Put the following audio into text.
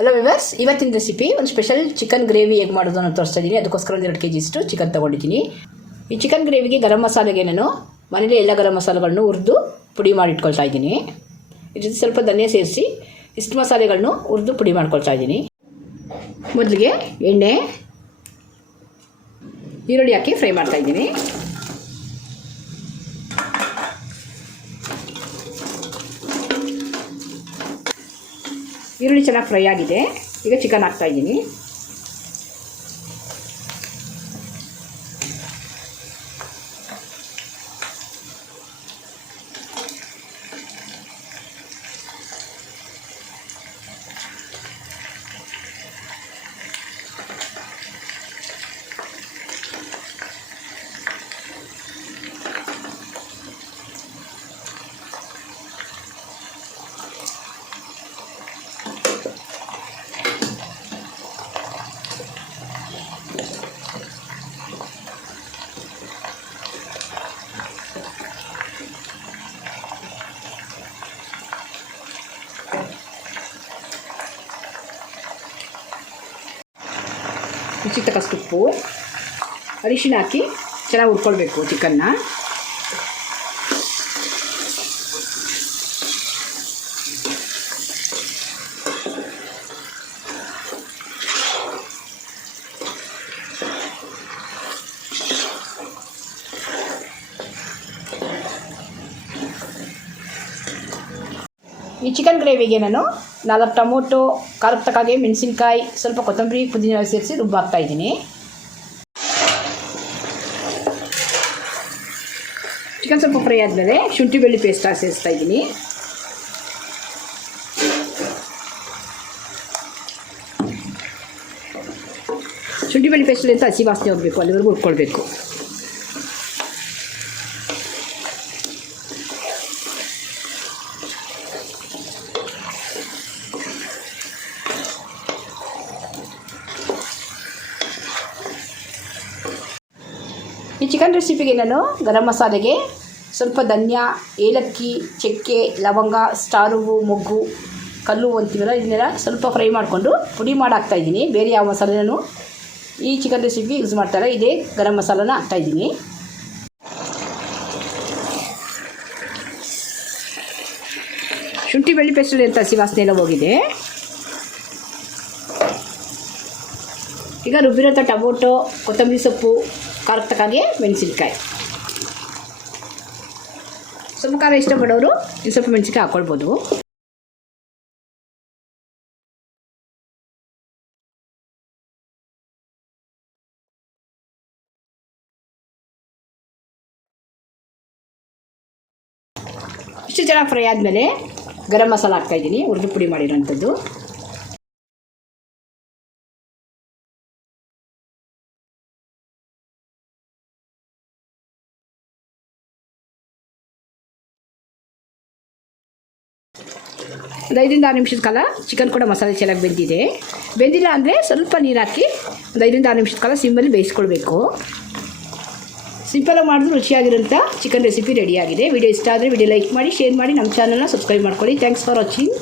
Hello viewers, ಇವತ್ತಿನ recipe ಒಂದು special chicken gravy ಹೇಗೆ ಮಾಡೋದು ನಾನು ತೋರಿಸ್ತಾ ಇದ್ದೀನಿ. ಅದಕ್ಕೋಸ್ಕರ ಒಂದು 2 kg ಇಷ್ಟು ಚಿಕನ್ ತೊಗೊಂಡಿದ್ದೀನಿ. ಈ ಚಿಕನ್ ಗ್ರೇವಿಗೆ ಗರಂ ಮಸಾಲೆಗೆ ನಾನು ಮನೇಲಿ ಎಲ್ಲ ಗರಂ ಮಸಾಲೆಗಳನ್ನು ಹುರಿದು ಪುಡಿ ಮಾಡಿ ಇಟ್ಕೊಳ್ತಾ ಇದ್ದೀನಿ. ಇದ್ರ ಜೊತೆ ಸ್ವಲ್ಪ ಧನಿಯಾ ಸೇರಿಸಿ ಇಷ್ಟು ಮಸಾಲೆಗಳನ್ನು ಹುರಿದು ಪುಡಿ ಮಾಡ್ಕೊಳ್ತಾ ಇದ್ದೀನಿ. ಮೊದಲಿಗೆ ಎಣ್ಣೆ, ಈರುಳ್ಳಿ ಹಾಕಿ ಫ್ರೈ ಮಾಡ್ತಾ ಇದ್ದೀನಿ. ಈರುಳ್ಳಿ ಚೆನ್ನಾಗಿ ಫ್ರೈ ಆಗಿದೆ. ಈಗ ಚಿಕನ್ ಹಾಕ್ತಾ ಇದ್ದೀನಿ. ರುಚಿಗೆ ತಕ್ಕಷ್ಟು ಉಪ್ಪು, ಅರಿಶಿನ ಹಾಕಿ ಚೆನ್ನಾಗಿ ಹುರ್ಕೊಳ್ಬೇಕು ಚಿಕನ್ನ. ಈ ಚಿಕನ್ ಗ್ರೇವಿಗೆ ನಾನು 4 ಟೊಮೊಟೊ, ಖಾರಕ್ಕೆ ತಕ್ಕಾಗೆ ಮೆಣಸಿನ್ಕಾಯಿ, ಸ್ವಲ್ಪ ಕೊತ್ತಂಬರಿ, ಪುದೀನ ಸೇರಿಸಿ ರುಬ್ಬಾಕ್ತಾ ಇದ್ದೀನಿ. ಚಿಕನ್ ಸ್ವಲ್ಪ ಫ್ರೈ ಆದಮೇಲೆ ಶುಂಠಿ ಬೆಳ್ಳುಳ್ಳಿ ಪೇಸ್ಟ್ ಸೇರಿಸ್ತಾ ಇದ್ದೀನಿ. ಶುಂಠಿ ಬೆಳ್ಳುಳ್ಳಿ ಪೇಸ್ಟಲ್ಲಿ ಅಂತ ಹಸಿ ವಾಸನೆ ಹೋಗಬೇಕು, ಅಲ್ಲಿವರೆಗೂ ಹುರ್ಕೊಳ್ಬೇಕು. ಈ ಚಿಕನ್ ರೆಸಿಪಿಗೆ ನಾನು ಗರಂ ಮಸಾಲೆಗೆ ಸ್ವಲ್ಪ ಧನಿಯಾ, ಏಲಕ್ಕಿ, ಚಕ್ಕೆ, ಲವಂಗ, ಸ್ಟಾರ್ ಹೂವು, ಮೊಗ್ಗು, ಕಲ್ಲು ಅಂತೀವಲ್ಲ, ಇದನ್ನೆಲ್ಲ ಸ್ವಲ್ಪ ಫ್ರೈ ಮಾಡಿಕೊಂಡು ಪುಡಿ ಮಾಡಿ ಹಾಕ್ತಾಯಿದ್ದೀನಿ. ಬೇರೆ ಯಾವ ಮಸಾಲೆ ನಾನು ಈ ಚಿಕನ್ ರೆಸಿಪಿಗೆ ಯೂಸ್ ಮಾಡ್ತಾರೆ, ಇದೇ ಗರಂ ಮಸಾಲನ ಹಾಕ್ತಾಯಿದ್ದೀನಿ. ಶುಂಠಿ ಬೆಳ್ಳುಳ್ಳಿ ಪೇಸ್ಟಲ್ಲಿ ಅಂತ ಹಸಿ ವಾಸನೆ ಎಲ್ಲ ಹೋಗಿದೆ. ಈಗ ರುಬ್ಬಿರೋಂಥ ಟೊಮೊಟೊ, ಕೊತ್ತಂಬರಿ ಸೊಪ್ಪು, ಖಾರಕ್ಕೆ ತಕ್ಕಾಗೆ ಮೆಣಸಿನ್ಕಾಯಿ, ಸ್ವಲ್ಪ ಖಾರ ಇಷ್ಟಪಡೋರು ಇನ್ನು ಸ್ವಲ್ಪ ಮೆಣಸಿನ್ಕಾಯಿ ಹಾಕ್ಕೊಳ್ಬೋದು. ಇಷ್ಟು ಚೆನ್ನಾಗಿ ಫ್ರೈ ಆದಮೇಲೆ ಗರಂ ಮಸಾಲ ಹಾಕ್ತಾಯಿದ್ದೀನಿ, ಹುರಿದು ಪುಡಿ ಮಾಡಿರೋಂಥದ್ದು. ಒಂದು 5ರಿಂದ 6 ನಿಮಿಷದ ಕಾಲ ಚಿಕನ್ ಕೂಡ ಮಸಾಲೆ ಚೆನ್ನಾಗಿ ಬೆಂದಿಲ್ಲ ಅಂದರೆ ಸ್ವಲ್ಪ ನೀರು ಹಾಕಿ ಒಂದು 5ರಿಂದ 6 ನಿಮಿಷದ ಕಾಲ ಸಿಮ್ಮಲ್ಲಿ ಬೇಯಿಸ್ಕೊಳ್ಬೇಕು. ಸಿಂಪಲಾಗಿ ಮಾಡಿದ್ರು ರುಚಿಯಾಗಿರೋಂಥ ಚಿಕನ್ ರೆಸಿಪಿ ರೆಡಿಯಾಗಿದೆ. ವಿಡಿಯೋ ಇಷ್ಟ ಆದರೆ ವಿಡಿಯೋ ಲೈಕ್ ಮಾಡಿ, ಶೇರ್ ಮಾಡಿ, ನಮ್ಮ ಚಾನಲ್ನ ಸಬ್ಸ್ಕ್ರೈಬ್ ಮಾಡ್ಕೊಳ್ಳಿ. Thanks for watching.